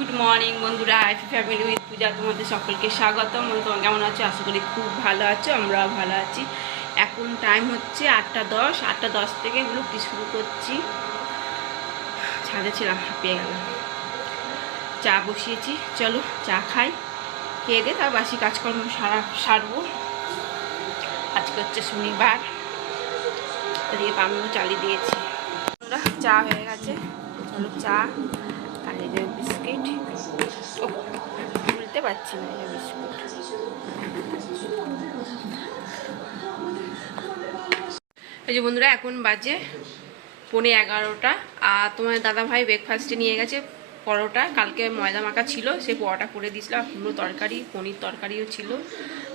Good morning বন্ধুরা, happy family with পূজা তোমাদের সকলকে স্বাগতম। তোমরা কেমন আছো? আশা করি খুব ভালো আছো, আমরাও ভালো আছি। এখন টাইম হচ্ছে 8:10। 8:10 থেকে ব্লগটি শুরু করছি। ছাদে ছিলাম, হাঁপিয়ে গেলাম। চা বসিয়েছি, চলো চা খাই, খেয়ে দিয়ে তার বাসি কাজকর্ম সারবো। আজকে হচ্ছে শনিবার, দিয়ে আমিও চালিয়ে দিয়েছি। চা হয়ে গেছে, চলো চা আর এই যে বিস্কিট। বুঝতে পারছি না, এই বিস্কুট। এই যে বন্ধুরা, এখন বাজে 11:15। আর তোমার দাদাভাই ব্রেকফাস্টে নিয়ে গেছে পরোটা। কালকে ময়দা মাখা ছিল, সে পরোটা করে দিয়েছিলাম। কুমড়ো তরকারি, পনির তরকারিও ছিল।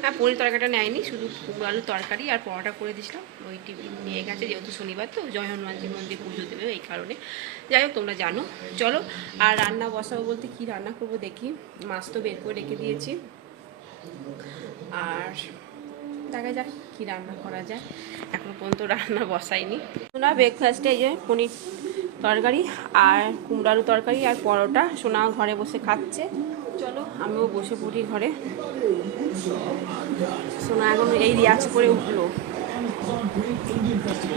হ্যাঁ, পনির তরকারিটা নেয়নি, শুধু কুমড়ো আলু তরকারি আর পরোটা করে দিয়েছিলাম। ওই টিফিন নিয়ে গেছে, যেহেতু শনিবার তো জয় হনুমানজি মন্দির পুজো দেবে, এই কারণে। যাই হোক, তোমরা জানো। চলো, আর রান্না বসাবো বলতে কি রান্না করবো দেখি। মাছ তো বের করে রেখে দিয়েছি, আর দেখা যাক কী রান্না করা যায়। এখনো পর্যন্ত রান্না বসাইনি। সোনা ব্রেকফাস্টে এই যে পনির তরকারি আর কুমড়ো আলু তরকারি আর পরোটা। সোনা ঘরে বসে খাচ্ছে। চলো আমিও বসে পড়ি ঘরে। সোনা এখন এই রিয়াজ করে উঠলো।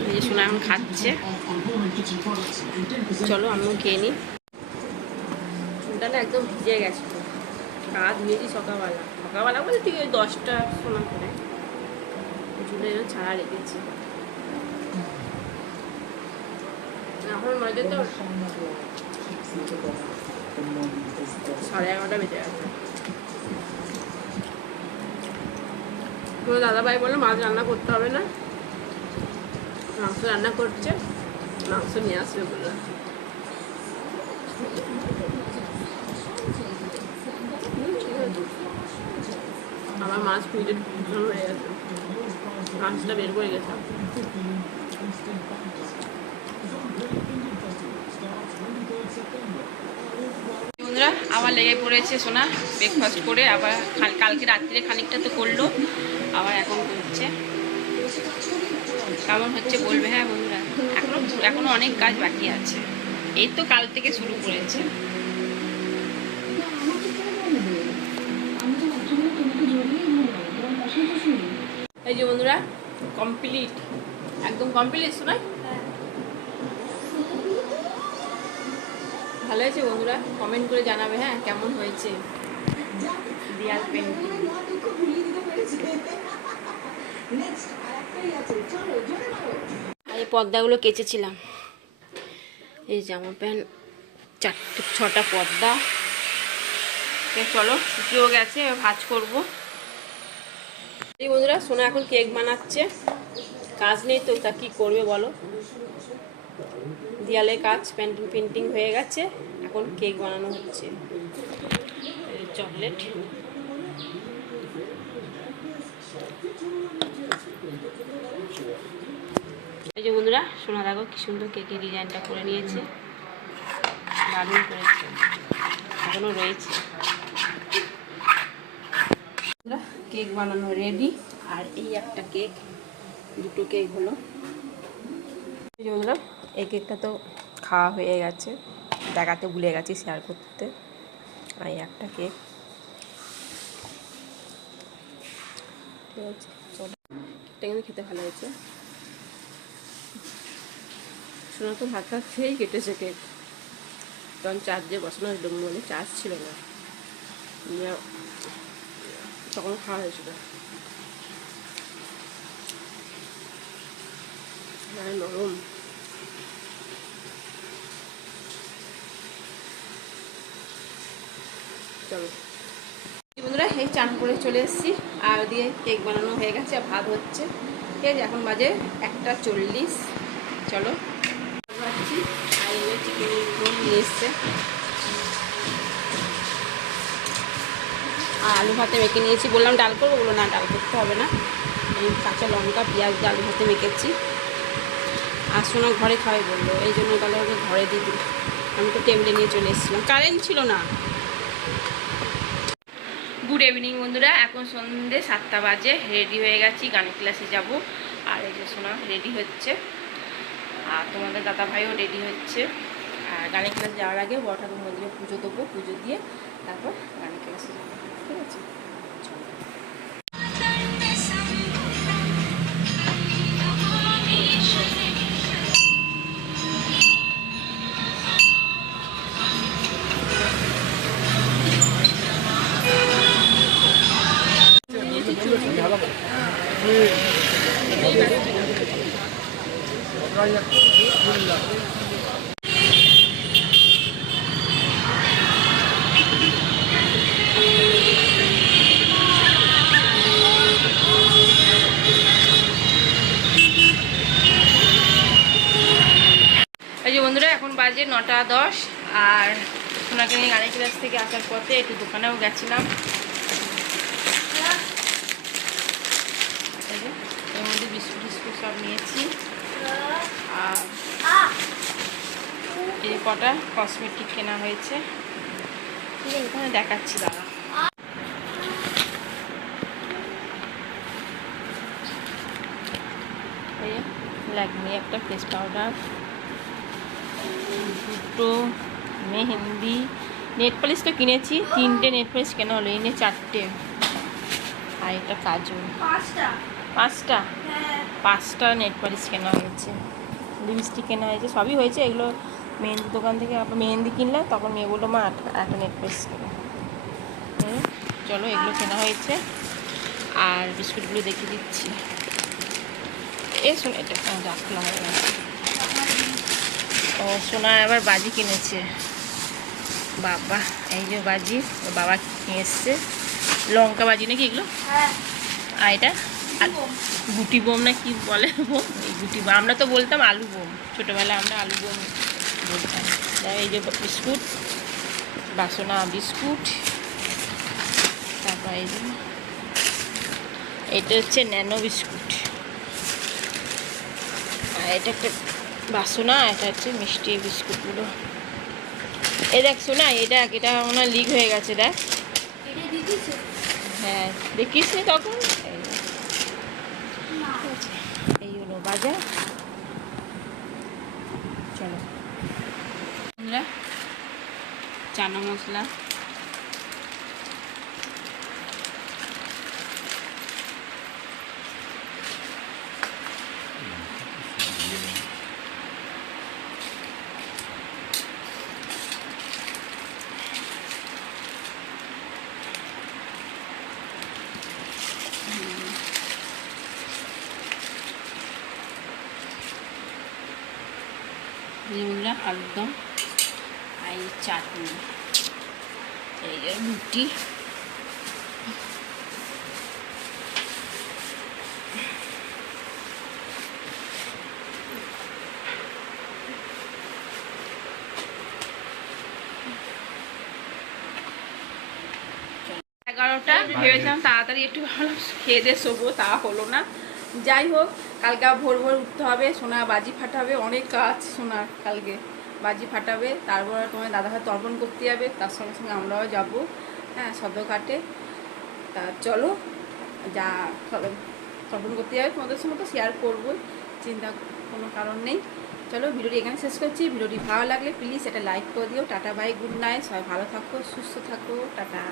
এই যে সোনা এখন খাচ্ছে। চলো আমিও খেয়ে নিই। চুলটা না একদম ভিজে গেছে, গা ধুয়েছি সকালবেলা বলতে ঠিক ওই 10টা সময় করে চুলে ছাড়া রেখেছি। এখন বাজে তো 11:30 বেজে গেছে। তোমার দাদাভাই বললো মাছ রান্না করতে হবে না, মাংস রান্না করছে, মাংস নিয়ে আসবে বললো। আমার মাছ ফ্রিজে হয়ে গেছে, মাছটা বের করে গেছে। বন্ধুরা আবার লেগে পড়েছে সোনা ব্রেকফাস্ট করে। আবার কালকে রাত্রিরে খানিকটা তো করলো, আবার এখন করছে। কেমন হচ্ছে বলবে। হ্যাঁ বন্ধুরা, এখনো অনেক কাজ বাকি আছে। এই তো কাল থেকে শুরু করেছে। এই যে বন্ধুরা, কমপ্লিট, একদম কমপ্লিট। শোনাই ভালো হয়েছে বন্ধুরা, কমেন্ট করে জানাবে হ্যাঁ কেমন হয়েছে দেয়াল পেন্টিং। আর এই পর্দাগুলো কেচেছিলাম, এই জামা প্যান্ট 4-6টা পর্দা। চলো শুকিয়েও গেছে, ভাজ করবো। এই বন্ধুরা, সোনা এখন কেক বানাচ্ছে। কাজ নেই তো, তা কি করবে বলো। দেয়ালে কাজ পেন্টিং হয়ে গেছে, এখন কেক বানানো হচ্ছে। চকলেট। এই যে বন্ধুরা, সোনা দেখো কি সুন্দর কেকের ডিজাইনটা করে নিয়েছে, দারুণ করেছে। এখনো রয়েছে। কেক বানানো রেডি। আর এই একটা কেক, দুটো কেক হলো। এই যে বন্ধুরা, এই কেকটা তো খাওয়া হয়ে গেছে, দেখাতে ভুলে গেছি শেয়ার করতে। আর এই একটা কেক, ঠিক আছে। চলো, কেকটা কিন্তু খেতে ভালো হয়েছে। শোনা তো ভাত খেয়েই কেটেছে কেক, তখন চার্জে বসানো হয়েছিল, মানে চার্জ ছিল না, তখন খাওয়া হয়েছিল। নরম। চলো বন্ধুরা, এই চান করে চলে এসেছি, আর দিয়ে কেক বানানো হয়ে গেছে, আর ভাত হচ্ছে। ঠিক আছে, এখন বাজে 1:40। চলো ভাবছি। আর এই চিকেন রোল নিয়ে এসছে, আর আলু ভাতে মেখে নিয়েছি। বললাম ডাল করবো, বললো না ডাল করতে হবে না, এই কাঁচা লঙ্কা পেঁয়াজ দিয়ে আলু ভাতে মেখেছি। আর সোনা ঘরে খাবে বললো, এই জন্য তাহলে ওকে ঘরে দিয়ে দিই। আমি তো টেবিলে নিয়ে চলে এসেছিলাম, কারেন্ট ছিল না। গুড ইভিনিং বন্ধুরা, এখন সন্ধ্যে 7টা বাজে। রেডি হয়ে গেছি, গানের ক্লাসে যাব। আর এই যে সোনা রেডি হচ্ছে, আর তোমাদের দাদা ভাইও রেডি হচ্ছে। আর গানের ক্লাস যাওয়ার আগে বড় ঠাকুর মন্দিরে পুজো দেবো, পুজো দিয়ে তারপর গানের ক্লাসে যাবো। ঠিক আছে, এই যে বন্ধুরা এখন বাজে 9:10। আর সোনাকে নিয়ে গানের ক্লাস থেকে আসার পথে একটু দোকানেও গেছিলাম। এর মধ্যে বিস্কুট টিস্কুট সব নিয়েছি। আর এই কটা কসমেটিক কেনা হয়েছে, ঠিক আছে, ওখানে দেখাচ্ছি দাদা। এই ল্যাকমি একটা ফেস পাউডার, দুটো মেহেন্দি, নেট পলিশ তো কিনেছি, 3টে নেট পলিশ কেনা হলো, এই নিয়ে 4টে। আর এটা কাজল, 5টা নেট পলিশ কেনা হয়েছে, লিপস্টিক কেনা হয়েছে, সবই হয়েছে। এগুলো মেহেন্দি দোকান থেকে মেহেন্দি কিনলাম, তখন মেয়ে বললো মা একটা নেট পলিশ কেনা। চলো এগুলো কেনা হয়েছে। আর বিস্কুটগুলো দেখিয়ে দিচ্ছি। শোনা, এটা রাখলাম। ও সোনা আবার বাজি কিনেছে বাবা, এই যে বাজি ও বাবা নিয়ে এসছে, লঙ্কা বাজি নাকি এগুলো। আর এটা গুটি বোম না কি বলে, এই গুটি বোম, আমরা তো বলতাম আলু বোম, ছোটোবেলায় আমরা আলু বোম বলতাম। এই যে বিস্কুট, বাসনা বিস্কুট, তারপর এই যে এটা হচ্ছে ন্যানো বিস্কুট, আর এটা একটা বাসনা, এটা হচ্ছে মিষ্টি বিস্কুটগুলো। এই দেখ শোনা, এটা মনে হয় লিক হয়ে গেছে, দেখ। হ্যাঁ দেখিস নি তখন। এই হলো বাজার। চলো চানা মশলা, যেগুলো আলুর দম, আর এই চাটনি, এই যে রুটি, এগারোটা ভেবেছিলাম তাড়াতাড়ি একটু ভালো খেয়ে দিয়ে শোবো, তা হলো না। যাই হোক, কালকে ভোর ভোর উঠতে হবে, সোনা বাজি ফাটাবে, অনেক কাজ সোনার, কালকে বাজি ফাটাবে, তারপর তোমার দাদা ভাই তর্পণ করতে যাবে, তার সঙ্গে সঙ্গে আমরাও যাবো, হ্যাঁ, সদরঘাটে। তা চলো, যা তর্পণ করতে যাবে তোমাদের সঙ্গে তো শেয়ার করবোই, চিন্তা কোনো কারণ নেই। চলো ভিডিওটি এখানে শেষ করছি। ভিডিওটি ভালো লাগলে প্লিজ এটা লাইক করে দিও। টাটা বাই, গুড নাইট, সবাই ভালো থাকো, সুস্থ থাকো, টাটা।